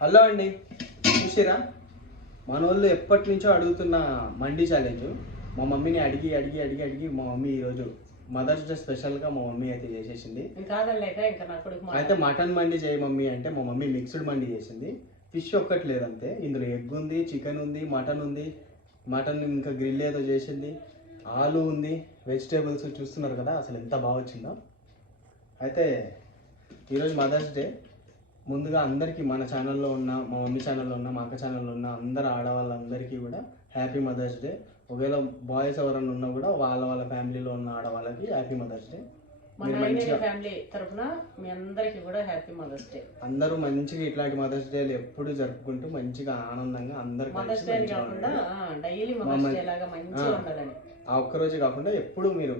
Hello అండి, చూసిరా మన వాళ్ళు ఎప్పటి నుంచో అడుగుతున్న మండి ఛాలెంజ్. మా మమ్మీని అడిగి అడిగి అడిగి అడిగి మా మమ్మీ ఈరోజు మదర్స్ డే స్పెషల్గా మా మమ్మీ అయితే చేసేసింది. అయితే మటన్ మండి చేయి మమ్మీ అంటే మా మమ్మీ మిక్స్డ్ మండి చేసింది. ఫిష్ ఒక్కటి లేదంతే, ఇందులో ఎగ్ ఉంది, చికెన్ ఉంది, మటన్ ఉంది. మటన్ ఇంకా గ్రిల్ ఏదో చేసింది, ఆలు ఉంది, వెజిటేబుల్స్ చూస్తున్నారు కదా అసలు ఎంత బాగా వచ్చిందో. అయితే ఈరోజు మదర్స్ డే. ముందుగా అందరికీ మన ఛానల్లో ఉన్న, మా మమ్మీ ఛానల్లో ఉన్న, మా అక్క ఛానల్లో ఉన్న అందరు ఆడవాళ్ళందరికీ కూడా హ్యాపీ మదర్స్ డే. ఒకవేళ బాయ్స్ ఎవరైనా ఉన్నా కూడా వాళ్ళ వాళ్ళ ఫ్యామిలీలో ఉన్న ఆడవాళ్ళకి హ్యాపీ మదర్స్ డే. ఫ్యామిలీ తరపున మీ అందరికీ కూడా హ్యాపీ మదర్స్ డే. అందరూ మంచిగా ఇట్లాంటి మదర్స్ డేలు ఎప్పుడు జరుపుకుంటూ మంచిగా ఆనందంగా అందరూ ఆ ఒక్కరోజు కాకుండా ఎప్పుడు మీరు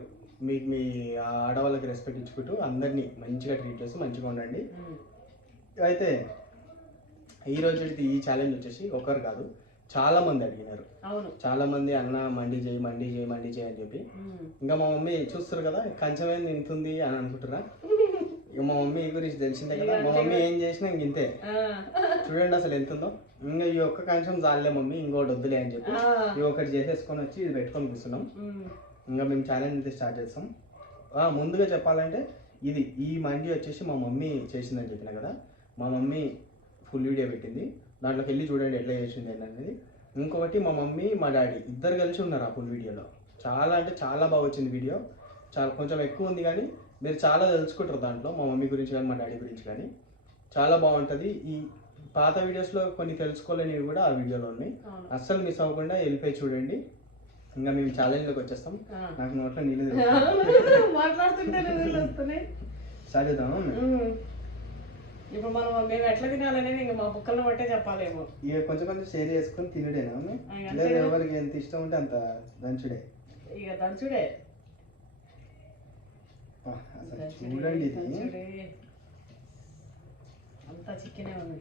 మీ ఆడవాళ్ళకి రెస్పెక్ట్ ఇచ్చుకుంటూ అందరినీ మంచిగా ట్రీట్ చేసి మంచిగా ఉండండి. అయితే ఈరోజు ఈ ఛాలెంజ్ వచ్చేసి ఒకరు కాదు, చాలా మంది అడిగినారు. చాలా మంది అన్న మండి చేయి మండి చేయి మండి చేయి అని చెప్పి. ఇంకా మా మమ్మీ చూస్తారు కదా కంచమేం తింటుంది అని అనుకుంటారా. ఇక మా మమ్మీ గురించి తెలిసిందే కదా, మా మమ్మీ ఏం చేసినా ఇంతే. చూడండి అసలు ఎంత ఉందో. ఇంకా ఈ ఒక్క కంచం చాలే మమ్మీ, ఇంకోటి వద్దులే అని చెప్పి ఈ ఒకటి చేసేసుకొని వచ్చి ఇది పెట్టుకొని కూర్చున్నాం. ఇంకా మేము ఛాలెంజ్ అయితే స్టార్ట్ చేస్తాం. ముందుగా చెప్పాలంటే ఈ మండి వచ్చేసి మా మమ్మీ చేసిందని చెప్పిన కదా, మా మమ్మీ ఫుల్ వీడియో పెట్టింది, దాంట్లోకి వెళ్ళి చూడండి ఎట్లా చేసింది అనేది. ఇంకొకటి మా మమ్మీ మా డాడీ ఇద్దరు కలిసి ఉన్నారు ఆ ఫుల్ వీడియోలో. చాలా అంటే చాలా బాగా వచ్చింది వీడియో. చాలా కొంచెం ఎక్కువ ఉంది కానీ మీరు చాలా తెలుసుకుంటారు దాంట్లో, మా మమ్మీ గురించి కానీ మా డాడీ గురించి కానీ. చాలా బాగుంటుంది. ఈ పాత వీడియోస్లో కొన్ని తెలుసుకోలేనివి కూడా ఆ వీడియోలో ఉన్నాయి. అస్సలు మిస్ అవ్వకుండా వెళ్ళిపోయి చూడండి. ఇంకా మేము ఛాలెంజ్లోకి వచ్చేస్తాం. నాకు నోట్లో నీళ్ళు స్టార్ట్ చేద్దామా? ఇప్పుడు మేము ఎట్లా తినాలనేది ఇంకా మా బుక్కలను బట్టే చెప్పాలేమో. ఇక కొంచెం కొంచెం షేర్ చేసుకుని తినడేనా, లేదా ఎవరికి ఎంత ఇష్టం ఉంటే అంత దంచుడే. ఇక దంచుడే. చూడండి ఇది అంతా చికెనే ఉంది,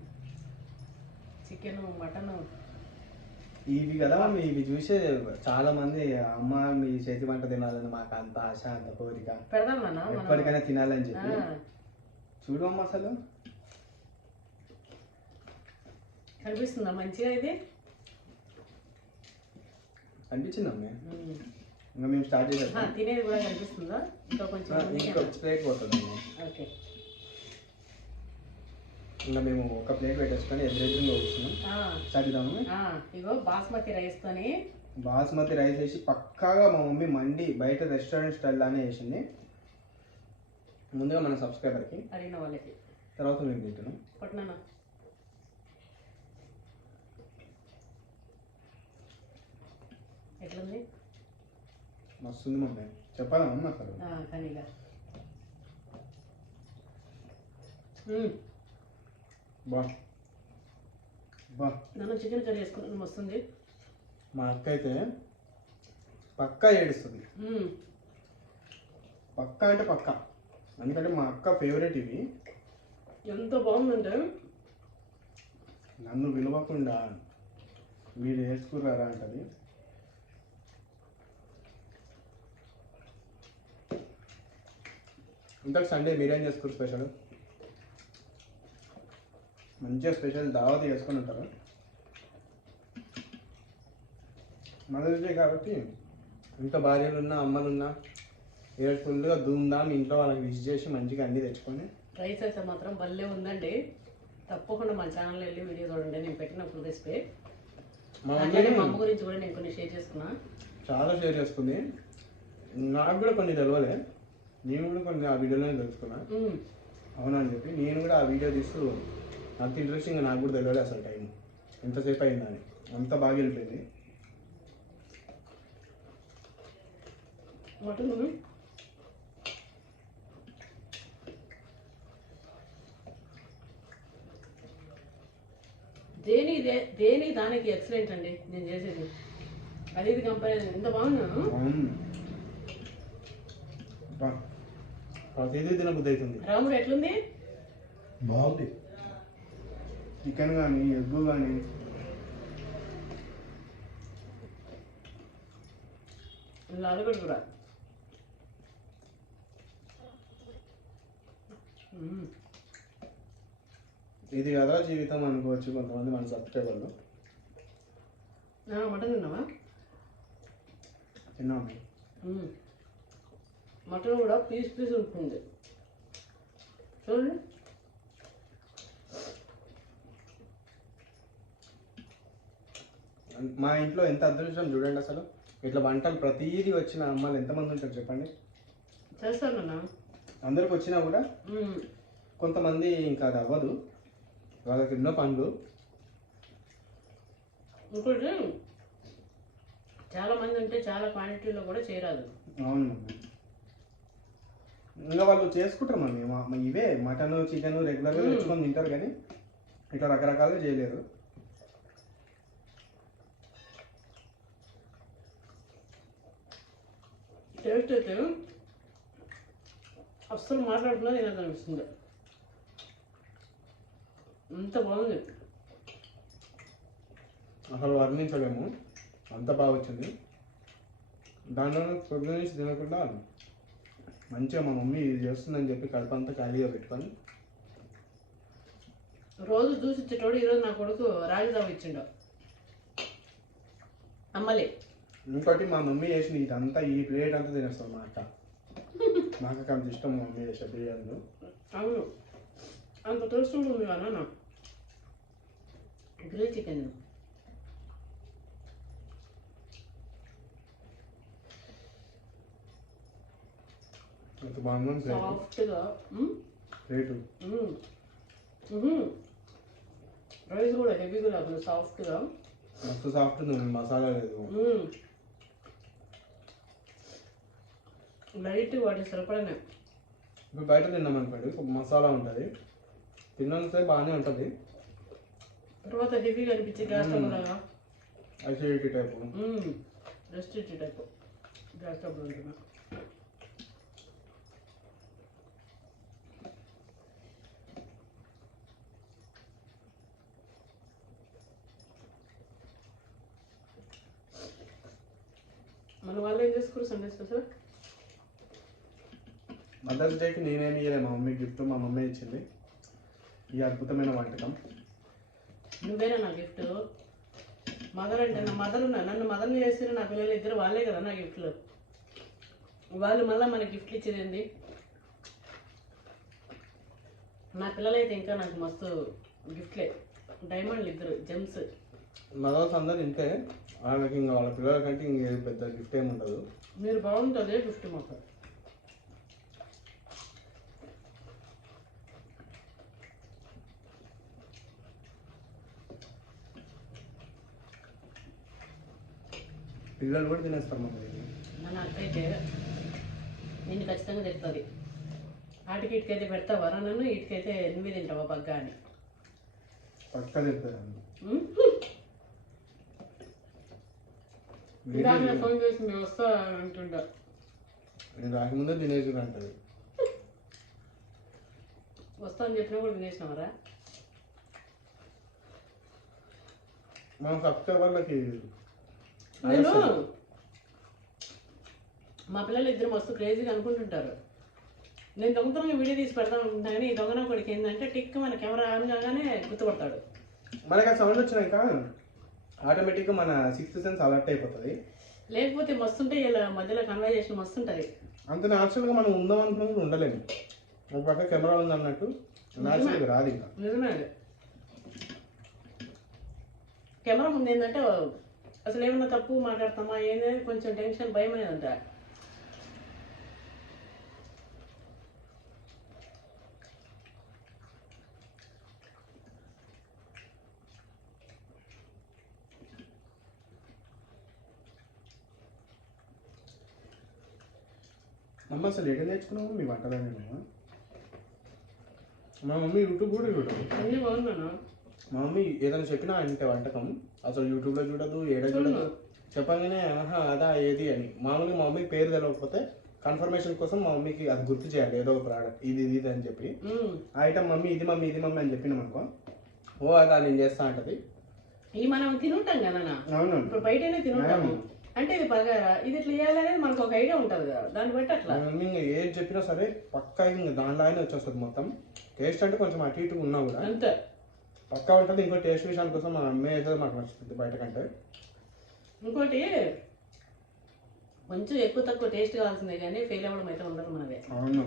చికెన్ మటన్ ఇవి కదా. ఇవి చూసే చాలా మంది అమ్మ మీ చేతి వంట తినాలని మాకు అంత ఆశ, అంత కోరిక, ఎప్పటికైనా తినాలని చెప్పి. చూడమ్మా అసలు కనిపిస్తుందా మంచిగా? ఇది అనిపించిందమ్మే. ఇంకా మేము స్టార్ట్ చేసాం. తినేది కూడా కనిపిస్తుందా? ఇంకా కొంచెం ప్లేట్ పోతుంది. ఓకే, ఇంకా మేము ఒక ప్లేట్ పెట్టేసుకొని ఎదురెదురుగా వస్తున్నాం. స్టార్ట్ చేద్దాము. ఇగో బాస్మతి రైస్ తోని, బాస్మతి రైస్ వేసి పక్కాగా మా మమ్మీ మండి బయట రెస్టారెంట్ స్టైల్ లానే వేసింది. ముందుగా మన సబ్స్క్రైబర్కి అడిగిన వాళ్ళకి, తర్వాత మేము తింటున్నాం. పట్నానా ఎట్లుంది? మస్తుంది మమ్మీ, చెప్పాలా అమ్మ అసలు. కనీగా బా బా నన్ను చికెన్ కర్రీ వేసుకున్నాను, వస్తుంది. మా అక్క అయితే పక్కా ఏడుస్తుంది. పక్కా అంటే పక్కా, ఎందుకంటే మా అక్క ఫేవరెట్ ఇవి. ఎంత బాగుందంటే నన్ను విలువకుండా మీరు వేసుకున్నారా అంటది. ఇంకా సండే బిర్యానీ చేసుకుని స్పెషల్, మంచిగా స్పెషల్ దావత్ చేసుకొని ఉంటారు. మదర్స్ డే కాబట్టి ఇంట్లో భార్యలున్నా అమ్మలున్నా ఈరోజు ఫుల్గా ధూమ్ధామ్ ఇంట్లో వాళ్ళకి విష్ చేసి మంచిగా అన్నీ తెచ్చుకొని. రైస్ అయితే మాత్రం భలే ఉందండి. తప్పకుండా మా ఛానల్ వెళ్ళి వీడియో చూడండి, నేను పెట్టిన ఫుల్ రెసిపీ. మా అమ్మ గురించి కూడా నేను కొన్ని షేర్ చేసుకున్నా, చాలా షేర్ చేసుకుంది. నాకు కూడా కొన్ని తెలవలే, నేను కూడా కొన్ని ఆ వీడియోలోనే తెలుసుకున్నా. అవునా అని చెప్పి నేను కూడా ఆ వీడియో తీస్తూ అంత ఇంట్రెస్టింగ్గా నాకు కూడా తెలియదు అసలు టైం ఎంతసేపు అయిందని, అంత బాగా వెళ్ళిపోయింది. దేని దానికి ఎక్సలెంట్ అండి నేను చేసేది. అది ఇది కంపారిజన్ ఎంత బాగున్నా ప్రతిదీ తినబుద్ధి అవుతుంది. రాముడు ఎట్లుంది? బాగుంది. చికెన్ కానీ ఎగ్ కానీ లాలుగడ్డ కూడా ఇది కదా జీవితం అనుకోవచ్చు కొంతమంది మన సబ్స్క్రైబర్లు. మటన్ తిన్నావా? తిన్నాము. మటన్ కూడా పీస్ పీస్ ఉంటుంది చూడండి. మా ఇంట్లో ఎంత అదృష్టం చూడండి అసలు. ఇట్లా వంటలు ప్రతిదీ వచ్చిన అమ్మాయిలు ఎంతమంది ఉంటారు చెప్పండి. చేస్తాను అన్న. అందరికి వచ్చినా కూడా కొంతమంది ఇంకా అది అవ్వదు, వాళ్ళకి ఎన్నో పనులు. ఇంకోటి చాలా మంది ఉంటే చాలా క్వాంటిటీలో కూడా చేయరాదు. అవును మమ్మీ. ఇంకా వాళ్ళు చేసుకుంటారు మమ్మీ. ఇవే మటన్ చికెన్ రెగ్యులర్గా తెచ్చుకొని తింటారు కానీ ఇట్లా రకరకాలుగా చేయలేరు. టేస్ట్ అయితే అస్సలు మాట్లాడుతున్నా తినాలనిపిస్తుంది, అంత బాగుంది. అసలు వర్ణించలేము, అంత బాగా వచ్చింది. దానిలో పొద్దు నుంచి తినకుండా మంచిగా మా మమ్మీ ఇది చేస్తుందని చెప్పి కడుపంతా ఖాళీగా పెట్టుకొని రోజు జ్యూస్ ఇచ్చేటోడు ఈరోజు నా కొడుకు రాగి జావ ఇచ్చిండు అమ్మలే. ఇంకోటి మా మమ్మీ చేసిన ఇదంతా ఈ ప్లేట్ అంతా తినేస్తాం మా అక్క. మా అక్కకి అంత ఇష్టం మా మమ్మీ చేసే బిర్యానీలు. అవును, అంత టేస్ట్ ఉంటుంది కదా. గ్రిల్ చికెన్ అంత బాగుంది సాఫ్ట్గా. ప్లేటు రైస్ కూడా హెవీగా లేకుండా సాఫ్ట్గా, మస్తు సాఫ్ట్ ఉంది, మసాలా లేదు. లైట్ వాటి సరిపడనే. ఇప్పుడు బయట తిన్నాం అనుకోండి మసాలా ఉంటుంది, తిన్నంతే బాగానే ఉంటుంది, తర్వాత హెవీగా అనిపించే గ్యాస్ ట్రబుల్ లాగా acidity type, restrict type gas trouble ఉంటున్నా. మన వాళ్ళు ఏం చేసుకోరు సండే స్పెషల్? మదర్స్ డేకి నేనేమి ఇయ్యలే, మా మమ్మీ గిఫ్ట్ మా మమ్మీ ఇచ్చింది ఈ అద్భుతమైన వంటకం. నువ్వేనా నా గిఫ్ట్? మదర్ అంటే నా మదర్ నన్ను మదర్ని చేస్తే నా పిల్లలు ఇద్దరు వాళ్ళే కదా నా గిఫ్ట్లు. వాళ్ళు మళ్ళీ మన గిఫ్ట్లు ఇచ్చేది ఏంది? నా పిల్లలు అయితే ఇంకా నాకు మస్తు గిఫ్ట్లే, డైమండ్లు ఇద్దరు జెమ్స్. మదర్స్ అందరు ఇంతే, వాళ్ళకి ఇంకా వాళ్ళ పిల్లల కంటే ఇంక పెద్ద గిఫ్ట్ ఏమి ఉండదు. మీరు బాగుంటుంది గిఫ్ట్ మాకు. పిల్లలు కూడా తినేస్తారు మమ్మీ. మన అక్కయితే నేను ఖచ్చితంగా తిడుతుంది, వాటికి ఇటుకైతే పెడతావా నన్ను, ఇటుకైతే నువ్వే తింటావా బగ్గా అని. పక్క తింటారు. ఇందాక ఫోన్ చేసి మేము వస్తా అంటుంటా, నేను రాకముందే తినేసి అంటది. వస్తా అని చెప్పినా కూడా తినేసినావరా? మా సబ్స్క్రైబర్లకి నేను మా పిల్లలు ఇద్దరు మస్తు క్రేజీగా అనుకుంటుంటారు, నేను దొంగతనంగా వీడియో తీసి పెడతాను అనుకుంటా, కానీ ఈ దొంగన కొడుకు ఏంటంటే టిక్ మన కెమెరా ఆన్ కాగానే గుర్తుపడతాడు. మనకి ఆ సౌండ్ వచ్చినాక ఆటోమేటిక్గా మన సిక్స్త్ సెన్స్ అలర్ట్ అయిపోతుంది. లేకపోతే మస్తుంటాయి, ఇలా మధ్యలో కన్వర్జేషన్ మస్తుంటుంది. అంత న్యాచురల్గా మనం ఉందాం అనుకున్నప్పుడు ఉండలేము, ఒక పక్క కెమెరా ఉంది అన్నట్టు న్యాచురల్గా రాదు. ఇంకా నిజమే, కెమెరా ముందు ఏంటంటే అసలు ఏమన్నా తప్పు మాట్లాడతామా ఏంటంటే కొంచెం టెన్షన్ భయం అనేది అంట. అమ్మ అసలు ఎక్కడ నేర్చుకున్నాము మీ వంటలని? మా మమ్మీ యూట్యూబ్ కూడా చూడదు. అన్నీ బాగున్నాను. మా మమ్మీ ఏదైనా చెప్పినా అంటే వంటకం అసలు యూట్యూబ్లో చూడదు, ఏడ చూడదు. చెప్పగానే ఆహా అదా ఏది అని. మామూలుగా మా మమ్మీకి పేరు తెలియకపోతే కన్ఫర్మేషన్ కోసం మా మమ్మీకి అది గుర్తు చేయాలి, ఏదో ఒక ప్రోడక్ట్ ఇది ఇది అని చెప్పి ఆ ఐటమ్ మమ్మీ ఇది మమ్మీ ఇది మమ్మీ అని చెప్పినాం అనుకో, ఓ అదా నేను చేస్తా అంటది. ఇవి మనం తినుంటాం కదా, అవును ఇప్పుడు బయటనే తినుంటాము అంటే ఇది బగారా ఇది ఇట్లా చేయాలనేది మనకు ఒక ఐడియా ఉంటుంది కదా, దాన్ని బట్టి అట్లా మమ్మీ ఇంకా ఏది చెప్పినా సరే పక్కా ఇంకా దానిలాగానే వచ్చేస్తుంది మొత్తం. టేస్ట్ అంటే కొంచెం అటు ఇటు ఉన్నా కూడా అంతే పక్కా ఉంటుంది. ఇంకో టేస్ట్ విషయాల కోసం మా అమ్మే వేసేది మాకు నచ్చుతుంది బయట కంటే. ఇంకోటి కొంచెం ఎక్కువ తక్కువ టేస్ట్ కావాల్సిందే కానీ ఫెయిల్ అవ్వడం అయితే ఉండదు మనదే. అవును,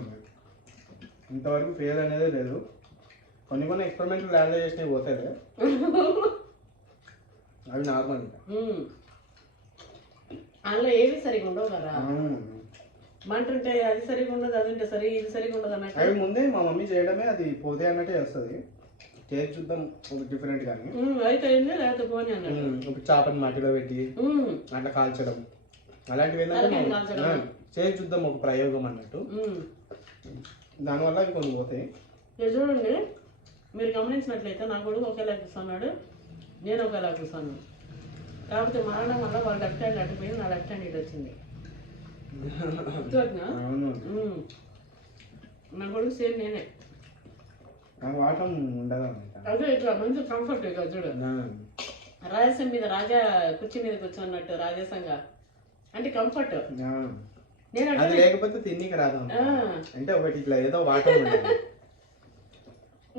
ఇంతవరకు ఫెయిల్ అనేది లేదు. కొన్ని ఎక్స్పెరిమెంట్లు ల్యాండ్ చేసినవి పోతాయి, అవి నార్మల్. అందులో ఏవి సరిగా ఉండవు కదా, మంటుంటే అది సరిగా ఉండదు, అది ఉంటే సరి ఇది సరిగా ఉండదు అన్నట్టు. అవి ముందే మా మమ్మీ చేయడమే అది పోతే అన్నట్టే చేస్తుంది. టేస్ట్ చూద్దాం డిఫరెంట్ కానీ అయితే అయింది లేకపోతే పోనీ అన్నట్టు. ఒక చేపని మట్టిలో పెట్టి అట్లా కాల్చడం అలాంటివి ఏంటంటే చేసి చూద్దాం ఒక ప్రయోగం అన్నట్టు. దానివల్ల అవి కొన్ని పోతాయి. చూడండి, మీరు గమనించినట్లయితే నా కొడుకు ఒకేలా కూర్చున్నాడు, నేను ఒకేలా కూర్చున్నాను. కాకపోతే మరణం వల్ల వాళ్ళ లెఫ్ట్ హ్యాండ్ అటుపోయింది, నా లెఫ్ట్ హ్యాండ్ ఇటు వచ్చింది. నా కొడుకు సేమ్ నేనే. వాటం ఉండదు అదే ఇట్లా మంచి కంఫర్ట్ ఇక చూడు. రాజసం మీద రాజా కుర్చీ మీద కూర్చున్నట్టు రాజసంగా అంటే కంఫర్ట్. అది లేకపోతే తిన్నీకి రాదు అంటే ఒకటి ఇట్లా ఏదో వాటం ఉండదు.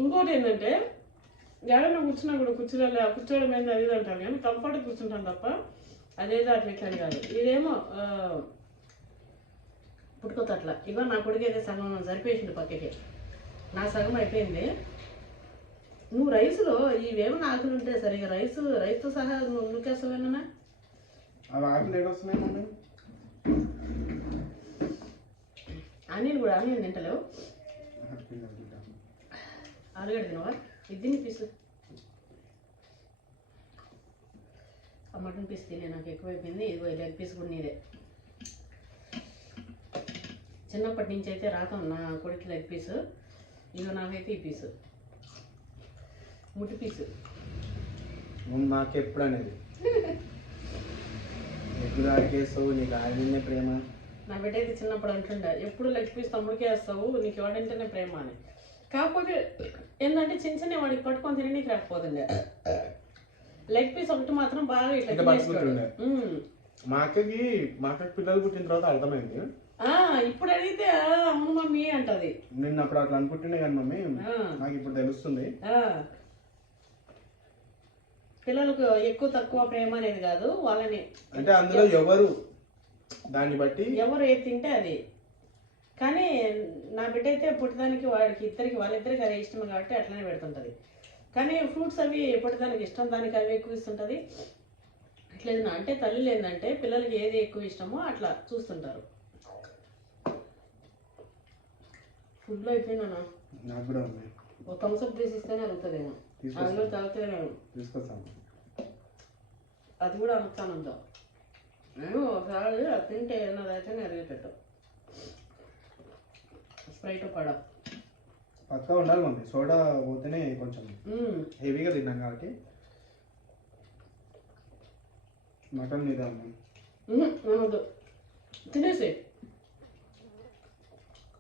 ఇంకోటి ఏంటంటే ఎవరైనా కూర్చున్నా కూడా కూర్చోవడం ఏంది అది అంటారు కానీ కంఫర్ట్ కూర్చుంటాను తప్ప అదేదో అట్లా ఇట్లా కాదు. ఇదేమో పుట్టుకొత్త అట్లా. ఇగో నా కొడుకు అయితే సగం సరిపోయింది పక్కకి, నా సగం అయిపోయింది. నువ్వు రైస్లో ఇవేమైనా ఆకులు ఉంటే సరిగా రైస్తో సహా నువ్వు నూకేస్తావేనా? అవి ఆకులు ఏడొస్తున్నాయి మమ్మీ. ఆనియన్ తింటలేవు? ఆలుగడ్డ తినవా? ఇది తిని పీసు. ఆ మటన్ పీస్ తినే నాకు ఎక్కువైపోయింది. ఇదిగో లెగ్ పీస్ కూడా నీదే. చిన్నప్పటి నుంచి అయితే రాతాం నా కొడుకు లెగ్ పీసు, ఇక నాకైతే ఈ పీసు ముట్టి పీసు మాకెప్పుడు అనేది ఎప్పుడు ఆడికేస్తావు, నీకు ఆడినే ప్రేమ. నా బిడ్డ అయితే చిన్నప్పుడు అంటుండే ఎప్పుడు లెగ్ పీస్ తమ్ముడికే వేస్తావు, నీకు ఎవడంటేనే ప్రేమ అని. కాకపోతే ఏంటంటే చిన్న చిన్న వాడికి పట్టుకొని తిని నీకు రాకపోతుండే. లెగ్ పీస్ ఒకటి మాత్రం బాగా ఇట్లా పట్టుకుంటుండే. మా అక్కకి పిల్లలు పుట్టిన తర్వాత అర్థమైంది. ఇప్పుడు అడిగితే అవును మమ్మీ అంటది. నిన్న అప్పుడు అట్లా అనుకుంటుండే కానీ మమ్మీ నాకు ఇప్పుడు తెలుస్తుంది. పిల్లలకు ఎక్కువ తక్కువ ప్రేమ అనేది కాదు, వాళ్ళని అంటే అందులో ఎవరు దాన్ని బట్టి ఎవరు ఏది తింటే అది. కానీ నా బిడ్డ అయితే పుట్టడానికి వాళ్ళిద్దరికి అదే ఇష్టం కాబట్టి అట్లనే పెడుతుంటది. కానీ ఫ్రూట్స్ అవి పుట్టడానికి ఇష్టం, దానికి అవి ఎక్కువ ఇస్తుంటది. అట్లేదు అంటే తల్లి ఏంటంటే పిల్లలకి ఏది ఎక్కువ ఇష్టమో అట్లా చూస్తుంటారు. ఫుడ్ అయిపోయినా నాకు కూడా ఉంది. ఒక థమ్స్అప్ తీసి ఇస్తేనే అరుగుతుందేమో, అందులో తాగితేనే తీసుకొస్తాను. అది కూడా అనుకుతానుందా నేను ఒకసారి అది తింటే ఏమన్నా అయితేనే అరిగేటట్టు. స్ప్రైట్ పడ పక్కా ఉండాలి మమ్మీ, సోడా పోతేనే కొంచెం హెవీగా తిన్నాం కాబట్టి. మటన్ మీద నమ్మద్దు, తినేసి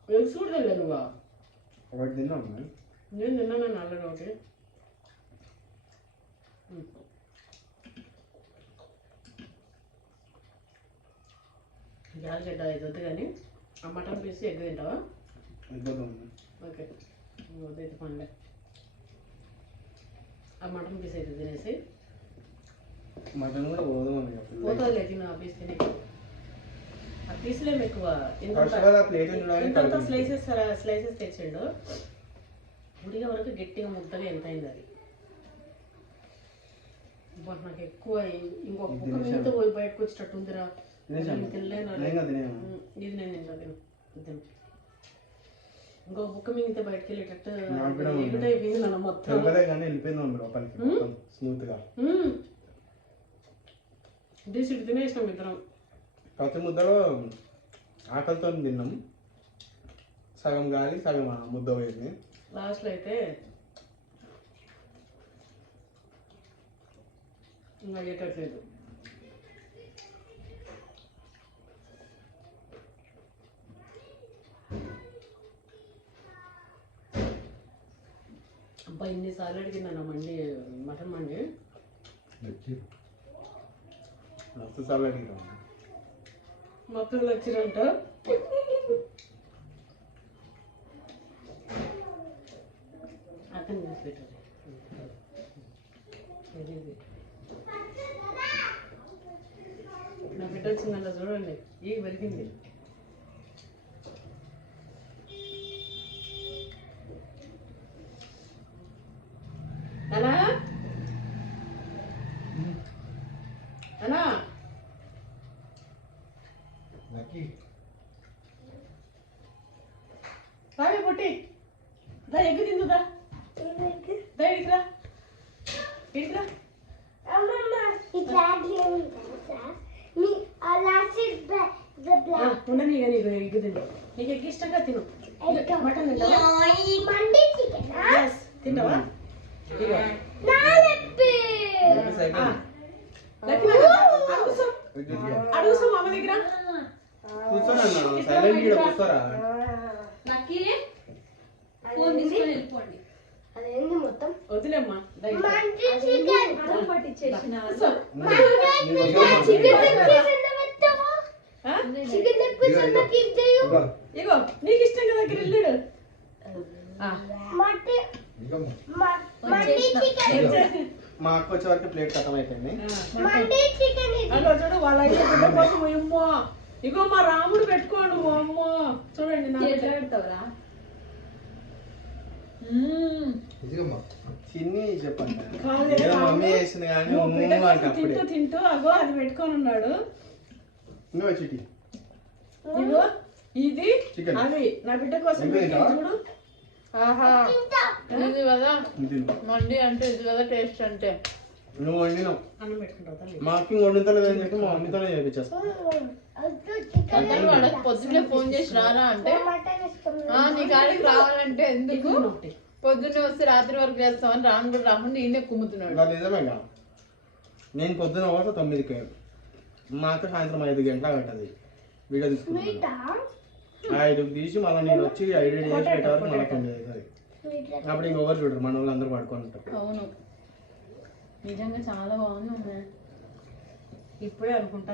ఎగ్స్ కూడా తినలే నువ్వా? ఒకటి తిన్నాం. నేను తిన్నాను ఆల్రెడీ ఒకటి. జాలిగడ్డ ఇది వద్దు కానీ ఆ మటన్ పీస్ ఎగ్ తింటావా? ఓకే, వద్దైతే పండే ఆ మటన్ పీస్ అయితే తినేసి. మటన్ కూడా పోదు పోతుంది తిను ఆ పీస్ తిని. ఆ పీసులేమి ఎక్కువ ఇంత స్లైసెస్ తెచ్చిండు. ఉడిగా వరకు గట్టిగా ముద్దగా ఎంత అయింది అది. నాకు ఎక్కువ ఇంకొక ముక్క మీతో పోయి బయటకు వచ్చేటట్టు ఉందిరా. తినలేను ఇది నేను తింటా తిను. ఇంకొక బుక్క మింగితే బయటకు వెళ్ళేటట్టు అయిపోయింది నన్ను మొత్తం. డిసిట్ తినేసినాం ఇద్దరం. ప్రతి ముద్దలో ఆకలితో తిన్నాం. సగం గాలి సగం ముద్ద పోయింది. లాస్ట్లో అయితే ఇంకా అయ్యేటట్లేదు. అబ్బా ఇన్నిసార్లు అడిగినాను మటన్ మండి. మస్తు సార్లు అడిగినాం. మొత్తం వచ్చిరంట. అతను చూసి పెట్టారు. ఇది నా బిడ్డ వచ్చిందన్న చూడండి ఈ పెరిగింది. అనా అనా రావే పొట్టి దా ఎగ్గు తిందుదా దా ఇడికిరా ఇడికిరా ఉండని ఇక నీకు ఎగ్గు తిండు. నీకు ఎగ్గు ఇష్టంగా తిను. మటన్ తింటావా? Yes. తింటావా? ఇగో. అడుగుసో మామ దగ్గర కూర్చోనన్నా సైలెంట్ గా కూర్చోరా. వదిలేమ్మా ఇగో నీకు ఇష్టం కదా గ్రిల్లుడు. మా అక్క వచ్చే వరకు ప్లేట్ ఖతం అయిపోయింది. అలా చూడు వాళ్ళ అయితే బిడ్డ కోసం అమ్మో ఇగో మా రాముడు పెట్టుకోండు అమ్మో చూడండి నా పెడతావరా చిన్ని చెప్పండి మమ్మీ చేసింది కానీ తింటూ తింటూ అగో అది పెట్టుకొని ఉన్నాడు. ఇంకో చిటి ఇగో ఇది అది నా బిడ్డ కోసం చూడు. ఇది కదా మండి అంటే ఇది కదా టేస్ట్ అంటే. నువ్వు వండినావు అన్నం పెట్టుకుంటావు మా అక్క వండుతలేదని చెప్పి మా మమ్మీతోనే చేపించేస్తా. వాళ్ళకి పొద్దున్నే ఫోన్ చేసి రారా అంటే నీ కాడికి రావాలంటే ఎందుకు పొద్దున్నే వస్తే రాత్రి వరకు చేస్తామని రాను కూడా రాకుండా ఈయనే కుమ్ముతున్నాడు. నిజమేగా నేను పొద్దున పోతే 9కి మా అక్క సాయంత్రం 5 గంటల పెట్టదు వీడియో తీసుకుంటాను. 5కి తీసి మళ్ళీ నేను వచ్చి 5 చేసి పెట్టే వరకు మళ్ళీ 9 అవుతుంది. అప్పుడు ఇంకొకరు చూడరు మన వాళ్ళు అందరూ పడుకొని ఉంటారు. అవును నిజంగా చాలా బాగుంది. ఇప్పుడే అనుకుంటా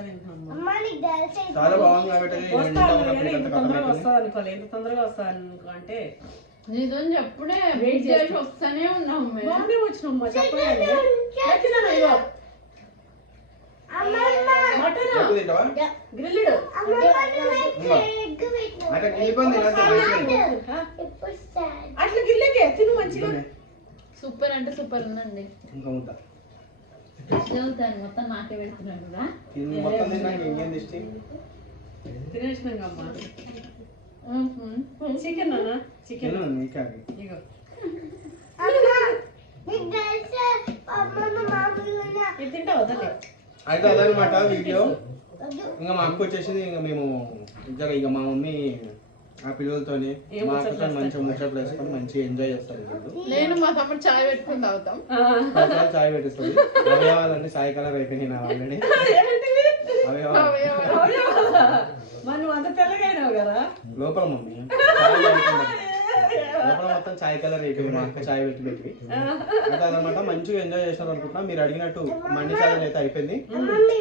చాలా బాగుంది కాబట్టి తొందరగా వస్తా అనుకోవాలి. ఎంత తొందరగా వస్తా అనుకో అంటే నిజం చెప్పుడే వెయిట్ చేసి వస్తానే ఉన్నాం. బాగానే వచ్చినమ్మా చెప్పలేదు. గ్రిల్లుడు అట్లా గిల్లకే తిను మంచిగా. సూపర్ అంటే సూపర్ ఉందండి. మొత్తం నాకే పెడుతున్నాడు కదా తినేసినాం అమ్మా. చికెన్ అన్న చికెన్ ఇగో ఇది తింటావు వదలే. అయితే అదనమాట వీడియో. ఇంకా మా అక్క వచ్చేసింది. ఇంకా మేము ఇద్దరు ఇక మా మమ్మీ ఆ పిల్లలతోనే మా అక్కతో మంచిగా ముచ్చట్లు వేసుకొని మంచిగా ఎంజాయ్ చేస్తారు. నేను మా తమ్ముడు చాయ్ పెట్టుకుని తాగుతాం. చాయ్ పెట్టిస్తుంది. అవయవాలన్నీ చాయ్ కలర్ అయిపోయినాయి నా ఆల్రెడీ. మనం అంత తెల్లగా అయినావు కదా లోపల మమ్మీ లోపల మొత్తం చాయ్ కలర్ అయిపోయింది. మా అక్క చాయ్ పెట్టి అయితే అదనమాట మంచిగా ఎంజాయ్ చేసినారు అనుకుంటున్నా. మీరు అడిగినట్టు మండి ఛానల్ అయితే అయిపోయింది.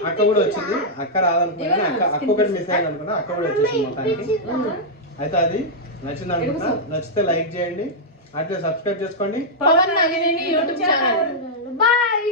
అక్క కూడా వచ్చింది. అక్క రాదనుకున్నా అక్క ఒకటి మిస్ అయింది అనుకున్నా. అక్క కూడా వచ్చేసింది మొత్తానికి. అయితే అది నచ్చింది అనుకుంటున్నా. నచ్చితే లైక్ చేయండి, అట్లా సబ్స్క్రైబ్ చేసుకోండి. Pawan Nagineni YouTube channel. Bye.